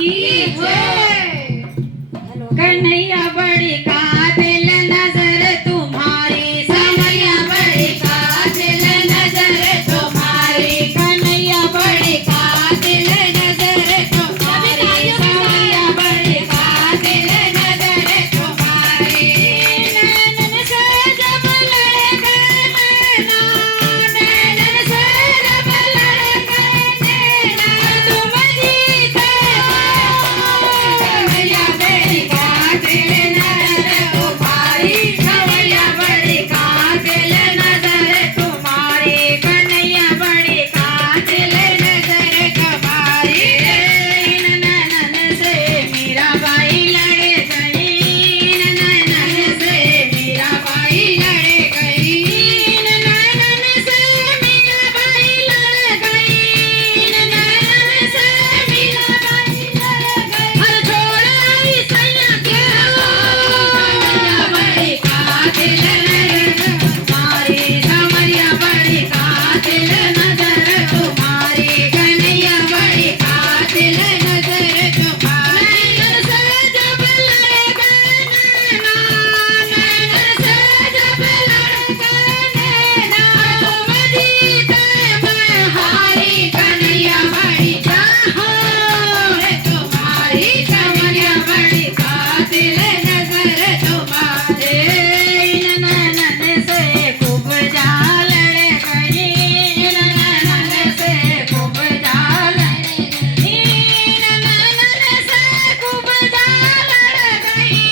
की जय। कन्हैया बड़ी कातिल नजर तुम्हारी, समैया बड़ी कातिल नजर तुम्हारी, कन्हैया बड़ी कातिल नजर तुम्हारी, समैया बड़ी कातिल नजर तुम्हारी। नैनन से जब लड़े गए नैना, नैनन से जब लड़े गए नैना, तुम जीते कन्हैया बड़ी कातिल नजर तुम्हारी, समैया बड़ी कातिल नजर तुम्हारी, कन्हैया बड़ी कातिल नजर तुम्हारी। नैनन से मीराबाई लड़ गई, नैनन से मीराबाई लड़ गई, नैनन से मीराबाई लड़ गई, नैनन से मीराबाई लड़ गई। हर छोड़ आई सैया के कन्हैया बड़ी कातिल नजर तुम्हारी, समैया बड़ी कातिल नजर तुम्हारी, कन्हैया बड़ी कातिल नजर तुम्हारी। नैनन से जब लड़े गए नैना, नैनन से जब लड़े गए नैना, तुम जीते मैं हारी, कन्हैया बड़ी जहान तुम्हारी, समैया बड़ी कातिल नजर तुम्हारे। नैनन से खूब जा लड़ गई, नैनन से खूब जा लड़ गई, नैनन से खूब जा लड़ गई,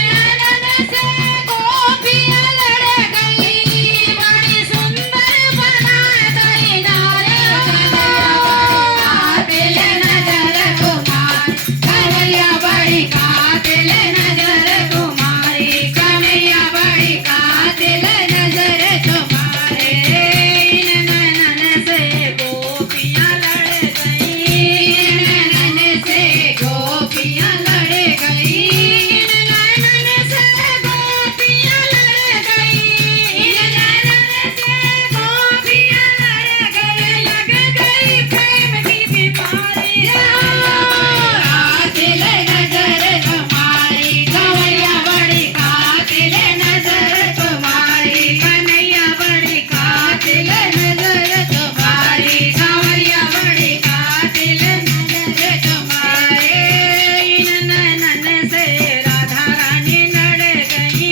नैनन से गोपियाँ लड़ गई, बड़ी सुंदर बना गई नारी, कन्हैया बड़ी कातिल नजर तुम्हारी, कन्हैया बड़ी कातिल नजर तुम्हारी, कन्हैया बड़ी कातिल नजर तुम्हारे। नैनन से गोपियाँ लड़ गई, नैनन से गोपियाँ लड़ गई, नैनन से गोपियाँ लड़ गई, नैनन से गोपियाँ लड़ गई, लग गई प्रेम की बीमारी, कातिल नजर तुम्हारी, कन्हैया बड़ी कातिल नजर तुम्हारी, कन्हैया बड़ी कातिल नजर तुम्हारी, समैया बड़ी कातिल नजर तुम्हारे। नैनन से राधा रानी लड़ गई,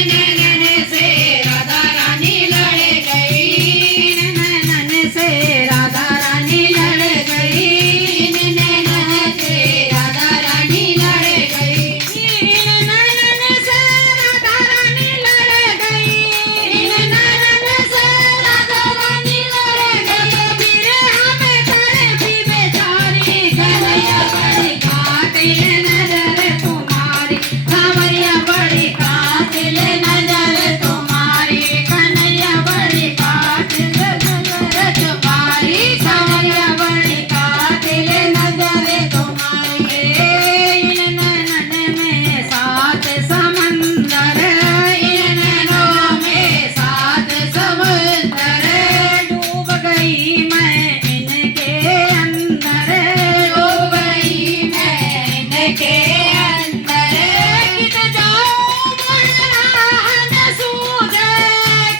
नैनन से राधा रानी लड़ गई, नैनन से राधा रानी लड़ गई, नैनन से राधा रानी लड़ गई, नैनन से राधा रानी लड़ गई, नैनन से राधा रानी लड़ गई। फिर हमें तड़पी बेचारी, कन्हैया बड़ी कातिल नजर तुम्हारी, समैया बड़ी कातिल नजर तुम्हारी, कन्हैया बड़ी कातिल नजर तुम्हारी, समैया बड़ी कातिल नजर तुम्हारी। नैनन में सात समंदर, नैनों में सात समुंदर, डूब गई मैं इनके अंदर, डूब गई मैं इनके अंदर। कित जाऊं मोर राह न सूझे,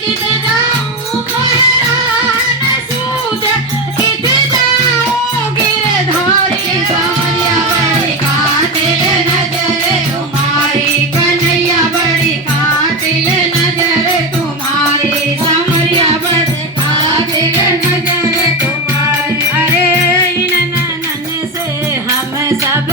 कित जाऊं मोर राह न सूझे, कित जाऊं गिरधारी, समैया बड़ी कातिल नजर तुम्हारी, कन्हैया बड़ी कातिल नजर तुम्हारी, समैया बड़ी कातिल नजर तुम्हारी। अरे नैनन से हम सब